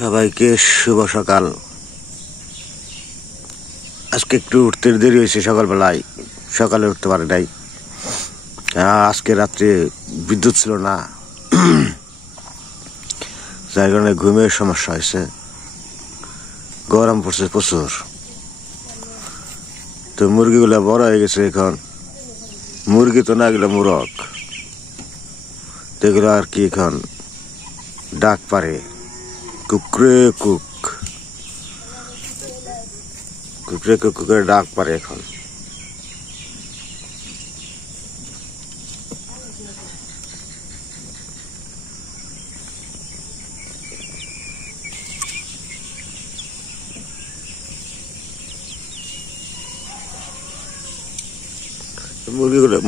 সবাইকে শুভ সকাল। আজকে একটু উঠতে দেরি হয়েছে, সকালবেলায় সকালে উঠতে পারে নাই। আজকে রাত্রে বিদ্যুৎ ছিল না, যার কারণে ঘুমের সমস্যা হয়েছে। গরম পড়ছে প্রচুর। তো মুরগিগুলো বড় হয়ে গেছে এখন। মুরগি তো না, এগুলো মুরগ। এগুলো আর কি এখন ডাক পারে, কুকরে কুক কুকরে কুক করে ডাক পারে এখন।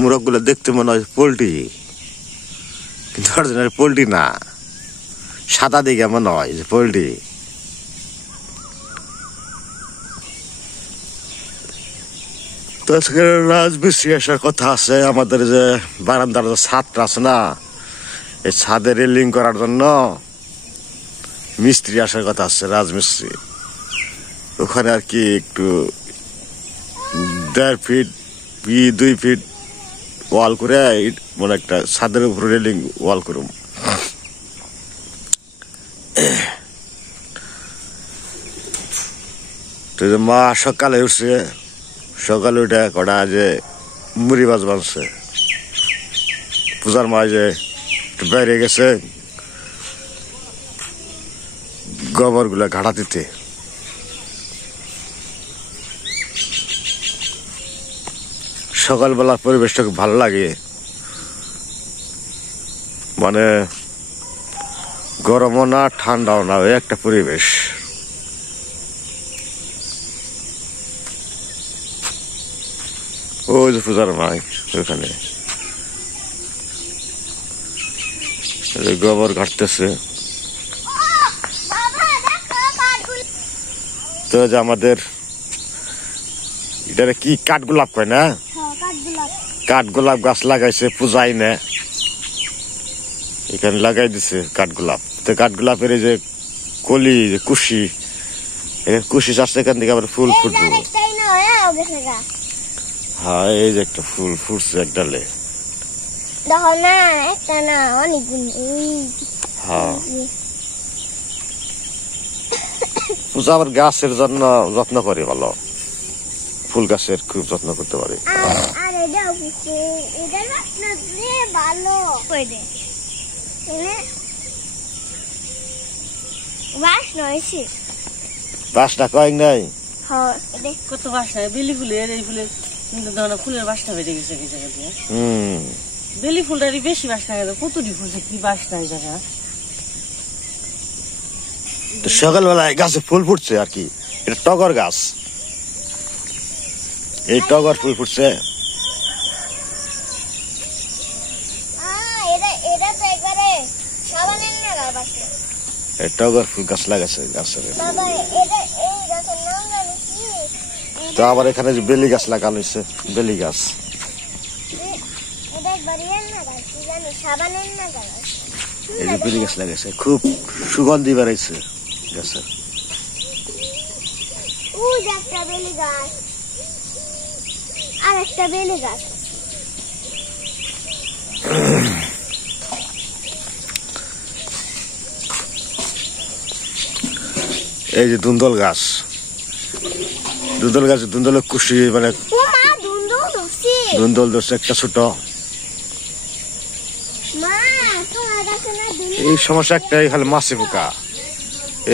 মুরগ গুলো দেখতে মনে হয় পোল্ট্রি, কিন্তু অরিজিনাল পোল্ট্রি না। সাদা দিকে মনে হয় যে পোল্ট্রি। তো আজকে রাজমিস্ত্রি আসার কথা আছে। আমাদের যে বারান্দার যে ছাদটা আছে না, এই ছাদে রেলিং করার জন্য মিস্ত্রি আসার কথা আছে, রাজমিস্ত্রি। ওখানে আর কি একটু 1.5 ফিট 2 ফিট ওয়াল করে মানে একটা ছাদের উপরে রেলিং ওয়াল করুম। তো মা সকালে উঠছে, সকালে উঠে কটা যে মুড়ি মাছ বানছে। পূজার মা যে বাইরে গেছে গোবর গুলা ঘাটা দিতে। সকালবেলার পরিবেশটা খুব ভালো লাগে, মানে গরমও না ঠান্ডাও না, ওই একটা পরিবেশ। ওই যে পূজার মাই ওখানে গোবর ঘাটতেছে। তো যে আমাদের এটা কি কাঠগোলাপ কয় না, কাঠগোলাপ গাছ লাগাইছে পূজাই না, এখানে লাগাই দিছে কাঠগোলাপ। তো কাঠগোলাপের এই যে কলি যে কুশি, কুশি চাষে এখান থেকে আবার ফুল ফুটবো। হ্যাঁ, এই যে একটা ফুল ফুটছে এক ডালে। হ্যাঁ, পূজা আবার গাছের জন্য যত্ন করে ভালো, ফুল গাছের খুব যত্ন করতে পারে। বাসটা কয়েক নাই, কত বাসা বেলি ফুলের, এই ফুলের ফুলের বাসটা বেড়ে গেছে। বেলি ফুলটারই বেশি বাসনা গেছে। কতটি ফুলছে, কি বাসনা এই জায়গা। সকালবেলায় গাছে ফুল ফুটছে আর কি। এটা টগর গাছ, এই টগর ফুল ফুটছে। টগর ফুল গাছ লাগাছে গাছের। তো আবার এখানে যে বেলি গাছ লাগানো হয়েছে, বেলি গাছ। এই যে বেলি গাছ লাগাইছে, খুব সুগন্ধি বেড়াইছে গাছের। এই যে দুন্দল গাছ, দুন্দল গাছ, দুন্দলের কুশি মানে দুন্দল ধরছে একটা ছোট। এই সমস্যা একটাই, খালি মাছে পোকা।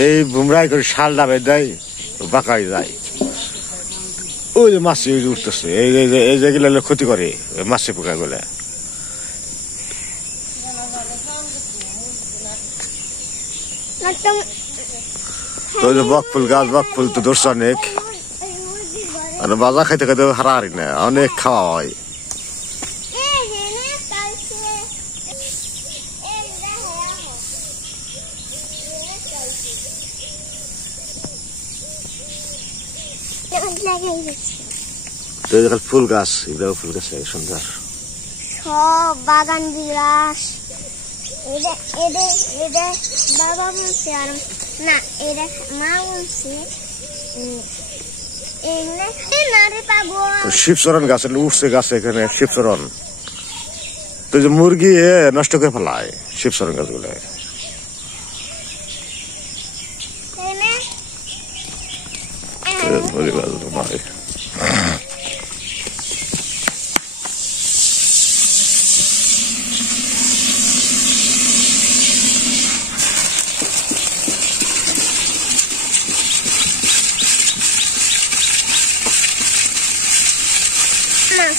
এই বুমরাই করে শাল ডাবে দেয়, বাঁকাই যায়। ওই যে মাছি ওই যে উঠতেছে, এই যেগুলো ক্ষতি করে মাছে পোকা গুলা। তো বকফুল গাছ, বকফুল তো ধরছে অনেক। আর বাজা খাইতে খাইতে হারাহারি না, অনেক খাওয়া হয়। তো ফুল গাছ, এগুলো ফুল গাছ সুন্দর। সব বাগান বিলাস এটা এটা এটা বাবা বলছে আর না এটা মা বলছে নারে পাবো শিবচরণ গাছ উঠছে গাছে এখানে শিবচরণ তো যে মুরগি নষ্ট করে ফেলায় শিবচরণ গাছগুলো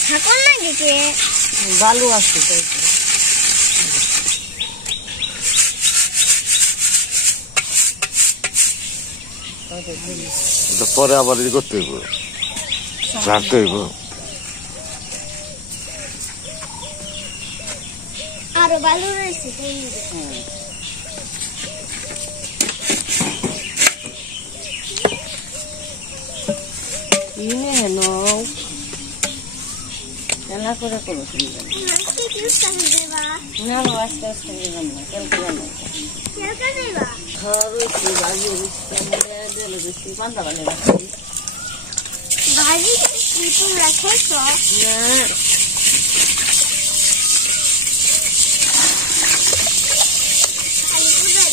ঠাকুর না গেছে বালু আছে পরে আবার ই করতে হইব ঝাড়তে হইব আরো বালু রয়েছে ইনে হেন এলা করে করো না আস্তে আস্তে যাবেন না কালকে যাবেন রুটি ভাজি দিলে বেশি পান্তা বানিয়ে রাখছি ভাজি কি তোমরা খেয়েছ না খালি পূজা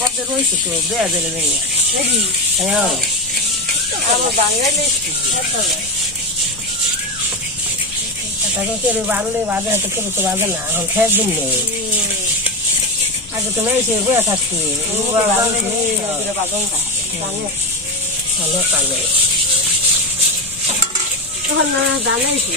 মাছ বিরিয়ানি রয়েছে তো দেয়া দিলে হ্যাঁ আমার বাঙালি এখন কেড়ে বাড়লে বাজে হয়তো কেড়ে তো বাজে না এখন খেয়ে দিন নেই আগে তো মেয়েছে বয়ে থাকছি তখন না দাঁড়াইছি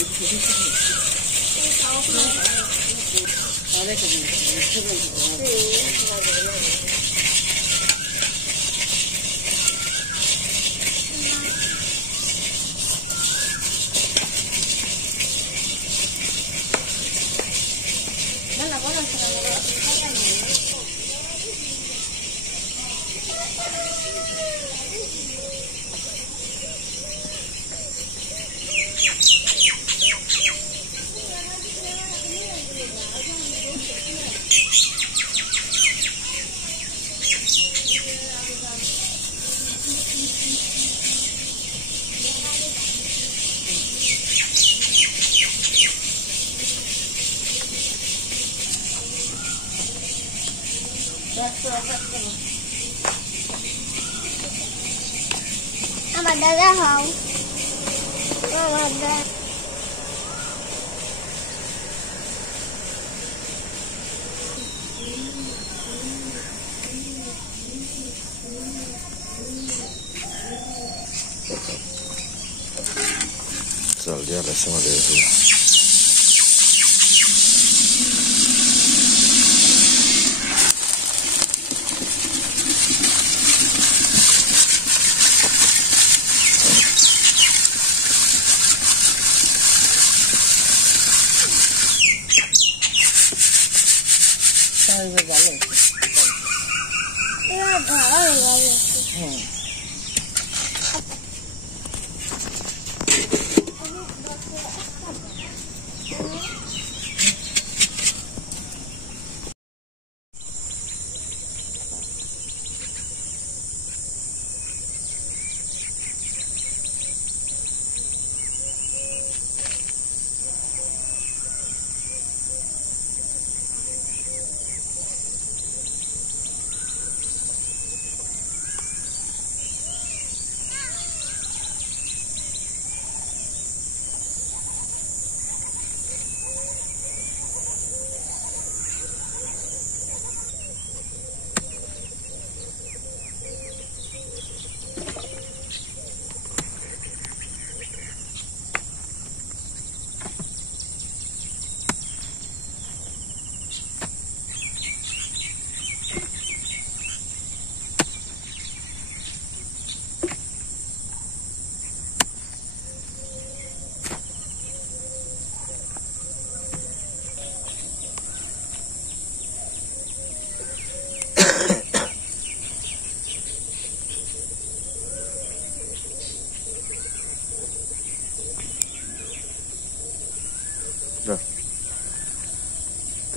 আমার দাদা হও আমার দাদা চল দিয়া লাগছে আমাদের হ্যাঁ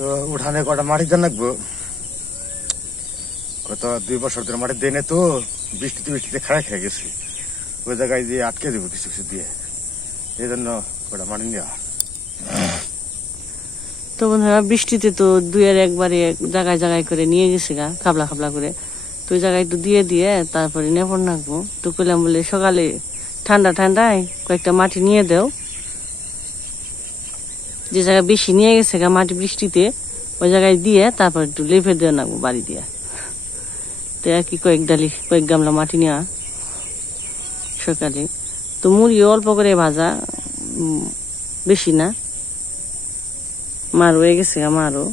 তো উঠানে কটা মাটি দেন লাগবো, কত 2 বছর ধরে মাটি দেনে তো বৃষ্টিতে খাড়া খেয়ে গেছি, ওই জায়গায় দিয়ে আটকে দেবো কিছু কিছু দিয়ে, এই জন্য কটা মাটি নেওয়া। তো বন্ধুরা বৃষ্টিতে তো 2-1 জায়গায় জায়গায় করে নিয়ে গেছে গা, খাবলা খাবলা করে। তো ওই জায়গায় একটু দিয়ে দিয়ে তারপরে নেপন রাখবো। তো কইলাম বলে সকালে ঠান্ডায় কয়েকটা মাটি নিয়ে দাও, যে জায়গায় বেশি নিয়ে গেছে গা মাটি বৃষ্টিতে, ওই জায়গায় দিয়ে তারপর একটু লেপে দিয়ে রাখবো বাড়ি দিয়ে। তো আর কি কয়েক গামলা মাটি নেওয়া সকালে। তো মুড়িও অল্প করে ভাজা, বেশি না, মার হয়ে গেছে আমারও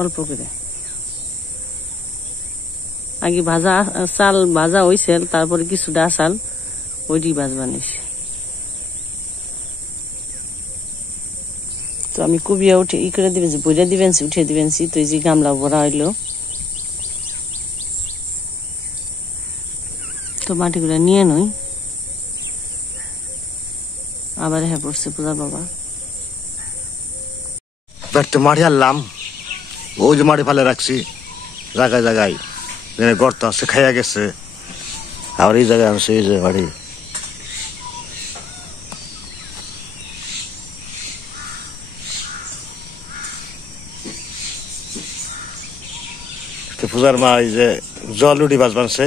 অল্প করে। আগে চাল ভাজা হয়েছে, তারপরে কিছুটা চাল ওইটি ভাজবা নিয়েছে। তো আমি কুবিয়া উঠে করে দিবেন, বইরা দিবেন, উঠে দিবেন। তো এই যে গামলা ভরা হইলো, তো মাটিগুলা নিয়ে নই। আবার হ্যাঁ পড়ছে পূজার বাবা। তো মাটি আনলাম, ওই যে মাটি ফেলে রাখছি জায়গায় জায়গায়, গর্ত আছে খাইয়া গেছে, আবার এই জায়গায় আনছে এই যে মাটি। পূজার মা এই যে জল উঠি বাজ বানছে,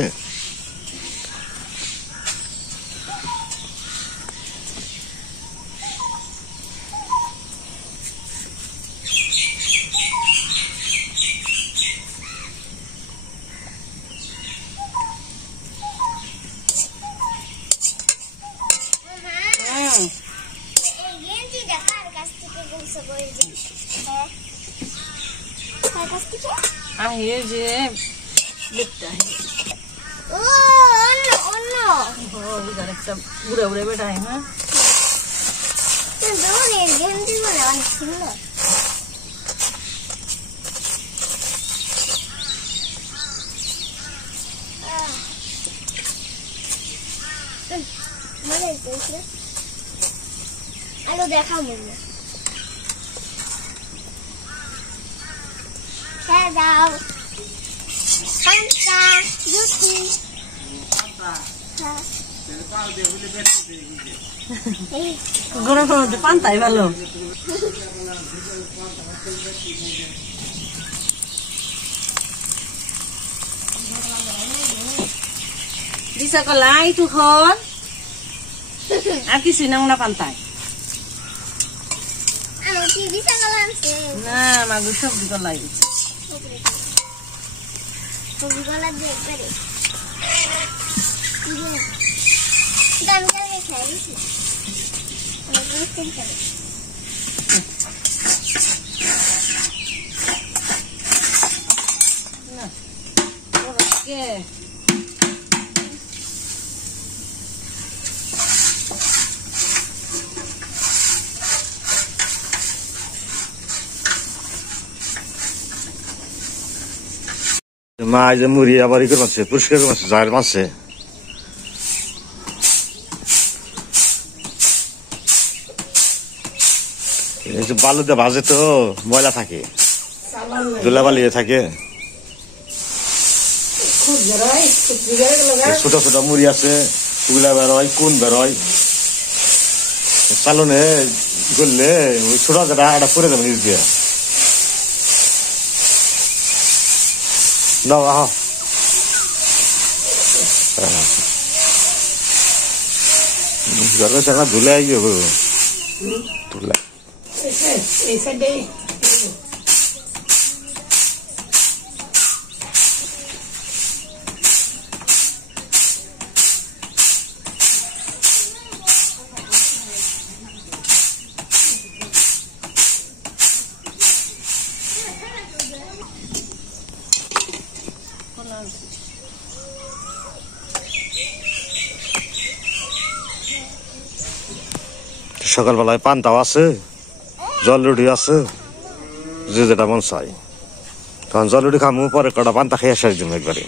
যে বুড়া বেটা হ্যাঁ অনেক সুন্দর। আলো দেখা মনে দাও, পান্তা জুতি গরম পান্তাই ভালো। দিশা কলা একটু খন আর কিছুই না মনে পান্তায় না, মাগুর সবজি কলা গেছে। সবজি কলা দিয়ে একবারে মা এই যে মুড়ি আবার ই করে মারছে, পরিষ্কার করে মারছে, জায়ের মারছে। বালুতে ভাজে তো ময়লা থাকে, ধুলা বালি থাকে। ছোট ছোট মুড়ি আছে, ওগুলা বেরোয়, কোন বেরোয়, চালনে করলে ওই ছোট একটা পরে যাবে নিজ দিয়ে। No, ঘরে সেখানে ধুলে আই যাবো, ধুলা সকালবেলায় পান্তাও আছে, জল রুটি আছে, যে যেটা মন চাই। তখন জল রুটি খামু, পরে কটা পান্তা খেয়ে শেষ দিন একবারে।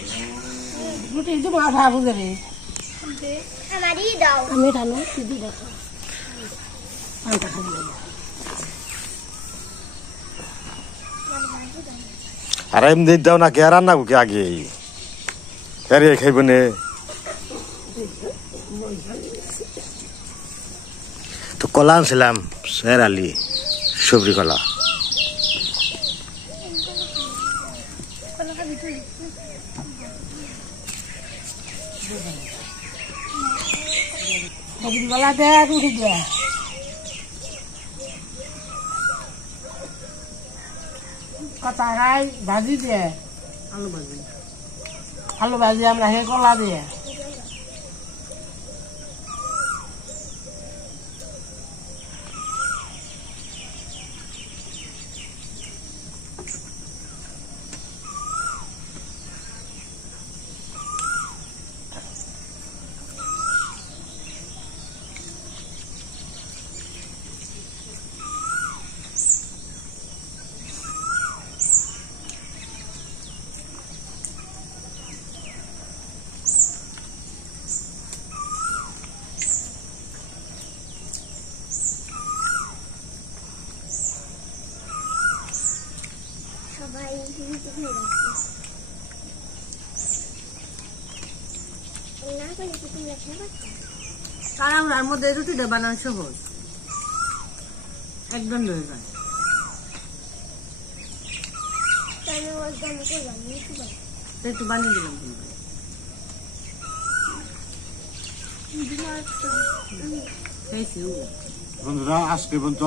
আর এমনি দাও না কে রান্না কে আগে আরে খাইব নে তো কলা আনছিলাম স্যার আলি সবরি কলা গলা দে রুটি দে কাঁচা খাই ভাজি দে আলু ভাজি আমরা হে কলা দিয়ে সবাই না করে কি তুমি লেখা পাচ্ছ কারামরার মধ্যে রুটিটা বানানো সহজ একদম হয়ে যায় তাহলে ওর জন্য করলাম একটু বানিয়ে দিলাম বন্ধুরা আজকে পর্যন্ত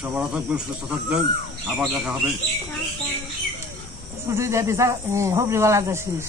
সবার থাকবেন সুস্থ থাকবেন আবার দেখা হবে রুটি দিয়ে পিঠা হবরি গলা দিয়েছিস